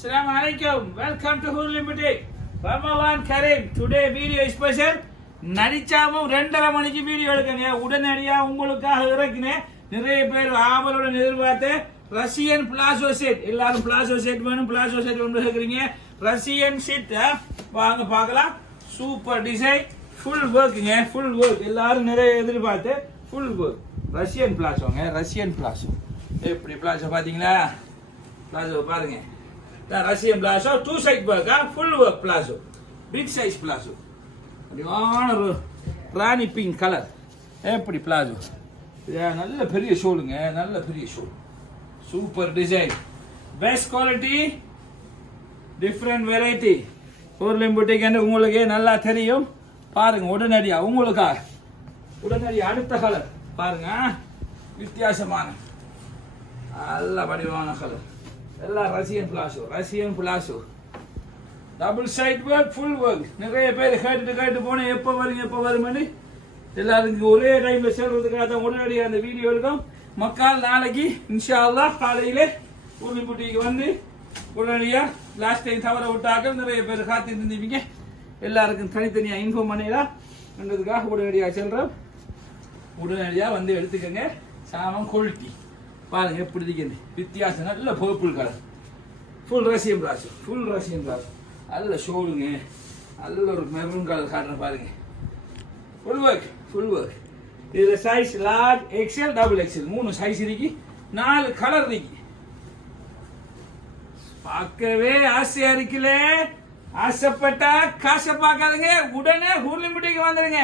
Assalamu alaikum. Welcome to Hurlim Limited. Ramadan Karim. Today video special. நடிச்சாமும் ரெண்டரை மணிக்கு video எடுக்கங்க உடனடியா உங்களுக்காக இறக்கினேன். நிறைய பேர் ஆவலுடன் எதிர்பார்த்து ரஷ்யன் பிளாசோ செட் எல்லாரும் பிளாசோ செட் வேணும் பிளாசோ செட் வேணும் இருக்கிறீங்க ரஷ்யன் செட் வாங்க பார்க்கலாம். சூப்பர் டிசைன் ஃபுல் ஒர்க்குங்க ஃபுல் ஒர்க் எல்லாரும் நிறைய எதிர்பார்த்து ஃபுல் ஒர்க் ரஷ்யன் பிளாசோங்க ரஷ்யன் பிளாசோ எப்படி பிளாசோ பார்த்தீங்களா பிளாசோ பாருங்க. இதான் ரஷ்யன் பிளாசோ டூ சைட் ஒர்க்கா full work palazzo big size palazzo அப்படியான ஒரு ராணி பிங்க் கலர் எப்படி பிளாசோ நல்ல பெரிய ஷோலுங்க நல்ல பெரிய shawl super design best quality different variety ஊர்லேயும் போட்டிக்கன்னு உங்களுக்கே நல்லா தெரியும் பாருங்க உடனடியாக உங்களுக்கா உடனடியாக அடுத்த கலர் பாருங்க வித்தியாசமான நல்ல வடிவான கலர் எல்லாம் Russian palazzo Russian palazzo double side work full work நிறைய பேர் கேட்டுட்டு கேட்டு போனேன். எப்போ வருங்க எப்போ வருமானு. எல்லாருக்கும் ஒரே டைம்ல சேர்றதுக்காக தான் உடனடியாக அந்த வீடியோ இருக்கும் மக்கள் நாளைக்கு இன்ஷா அல்லாஹ் காலையிலே ஊர்லிம்புட்டிக்கு வந்து உடனடியாக லாஸ்ட் டைம் தவற விட்டாக்க நிறைய பேர் காத்துட்டு இருந்தீங்க எல்லாருக்கும் தனித்தனியாக இன்ஃபார்ம் பண்ணிடலாம். என்றதுக்காக உடனடியாக செல்கிறோம் உடனடியாக வந்து எடுத்துக்கோங்க. சாமம் கொளுத்தி. பாருங்க எப்படி இருக்குது வித்தியாசம் நல்ல பர்பிள் கலர் ஃபுல் ரசியம் ராசி ஃபுல் ரசியம் ராசி நல்ல ஷோலுங்க நல்ல ஒரு மெரூன் கலர் காட்டுறேன் பாருங்க. ஃபுல் ஒர்க் ஃபுல் ஒர்க் இதில் size large XL double XL மூணு சைஸ் இருக்கு நாலு கலர் இருக்கு. பார்க்கவே ஆசையா இருக்குல்ல? ஆசைப்பட்டா காசை பார்க்காதுங்க உடனே ஹூர்லிம்பிட்டிக்கு வந்துடுங்க